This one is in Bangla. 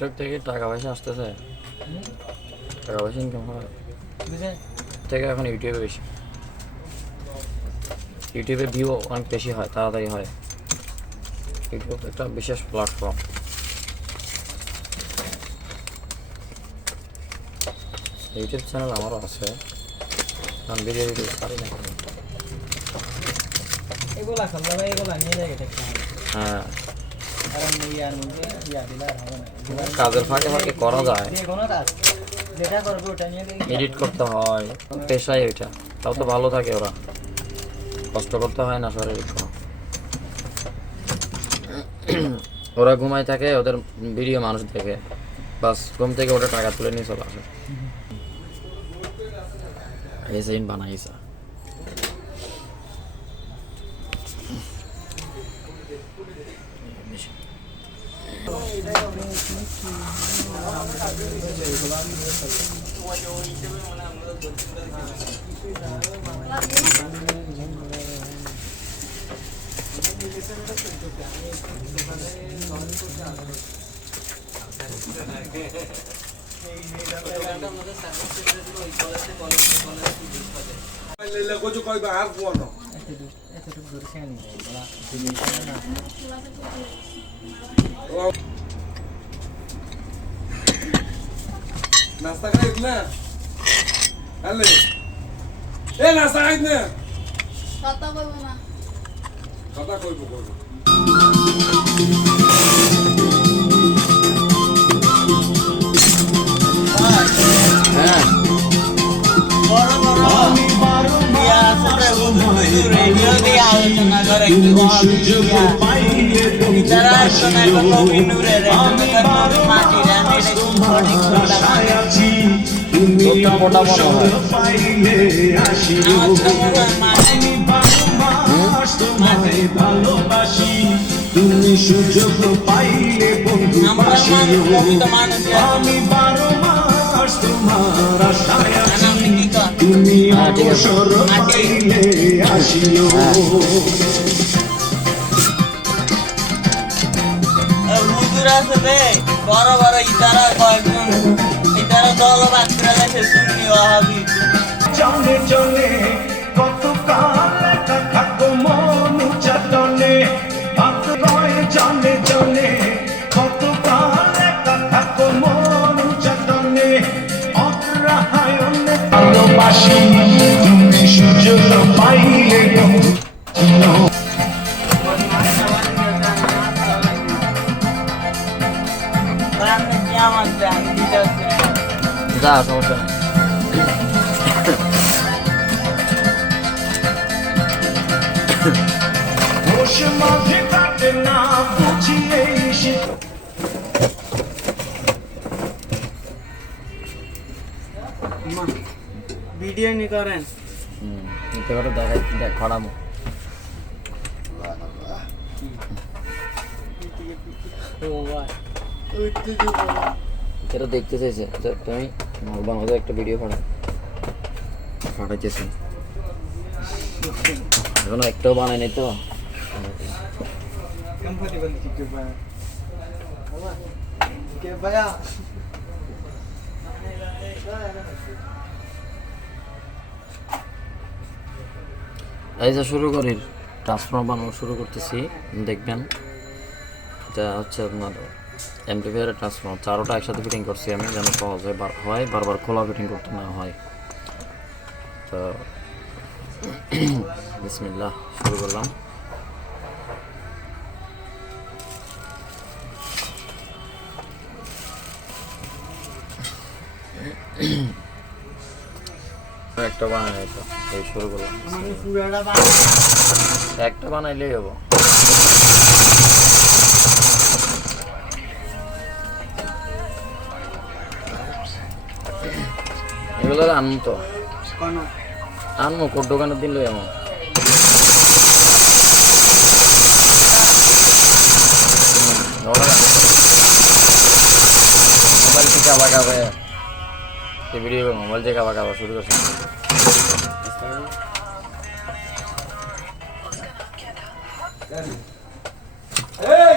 টিকটক থেকে টাকা পয়সা আসতেছে, টাকা পয়সা ইনকাম হয় থেকে এখন ইউটিউবে বেশি। ইউটিউবে ভিউ অনেক বেশি হয়, তাড়াতাড়ি হয়। ইউটিউব একটা বিশেষ প্ল্যাটফর্ম। ইউটিউব চ্যানেল আমারও আছে, কারণ ভিডিও দিতে পারি না। এগুলা সবগুলো এগুলা নিয়ে যায় দেখতে হবে। হ্যাঁ, কারণ ইয়ার মধ্যে ইয়া দিলে আর হবে না। কাজের ফাঁকে ফাঁকে করা যায়, যে কোনো কাজ যেটা করবে ওটা নিয়ে এডিট করতে হয়, পেশাই ওইটা। তাও তো ভালো থাকে, ওরা কষ্ট করতে হয় না শারীরিক কোনো। ওরা ঘুমাই থাকে, ওদের ভিডিও মানুষ দেখে, বাস ঘুম থেকে ওটা টাকা তুলে নিয়ে চলে আসে। ऐसे ही बनाई सा Lele gojo koi bahar kuano. এতটুকু দূরে ছেড়ে নিয়ে যায় Nasta kait na. Ale. Nasta kait na. কথা বলবো না। Kata koibo koibo. হ্যাঁ বড় বড় ইয়া আছে রেডিও দিয়ে আলোচনা করে যারা শোনা কবি নূরের মাটি রানে তোরটা মোটা মনে হয়। ভালোবাসি তুমি সুযোগ পাইলে বন্ধু আমি 12 মাস তোমার আশায় আছি তুমি অবসর পাইলে আসিও বড় বড় ইতারা কয়েকজন ইতারা দল বাচ্চারা গেছে শুনি ওহাবি চলে চলে কত কাল একা থাকো মন চাটনে ভাত রয়ে চলে চলে কত কাল একা থাকো মন চাটনে অগ্রহায়ণে ভালোবাসি তুমি সুযোগ পাইলে বন্ধু যা সমস্যা নেই। বসে মাঝে কাটে না বুঝিয়ে ভিডিও নি করেন নিতে করে দেখাই, দেখ খড়ামো। এটা দেখতে চাইছে তুমি বাংলাদেশ একটা ভিডিও পাঠাইতেছি, এখনো একটাও বানাই নাই তো। कंफर्टेबल के भाया के भाया এই যে শুরু করি, ট্রান্সফর্মার বানানো শুরু করতেছি। দেখবেন এটা হচ্ছে আপনার এমপ্লিফায়ারের ট্রান্সফর্মার, চারোটা একসাথে ফিটিং করছি আমি, যেন সহজে হয়, বারবার খোলা ফিটিং করতে না হয়। তো বিসমিল্লাহ শুরু করলাম। একটা বানাই তো এই শুরু করলাম, একটা বানাইলেই হবো। এগুলো আনবো তো, আনবো কোট দোকানের দিন লই এমন। মোবাইল থেকে বাগাবে ভিডিও, মোবাইল থেকে বাগাবা শুরু করছে। Hey!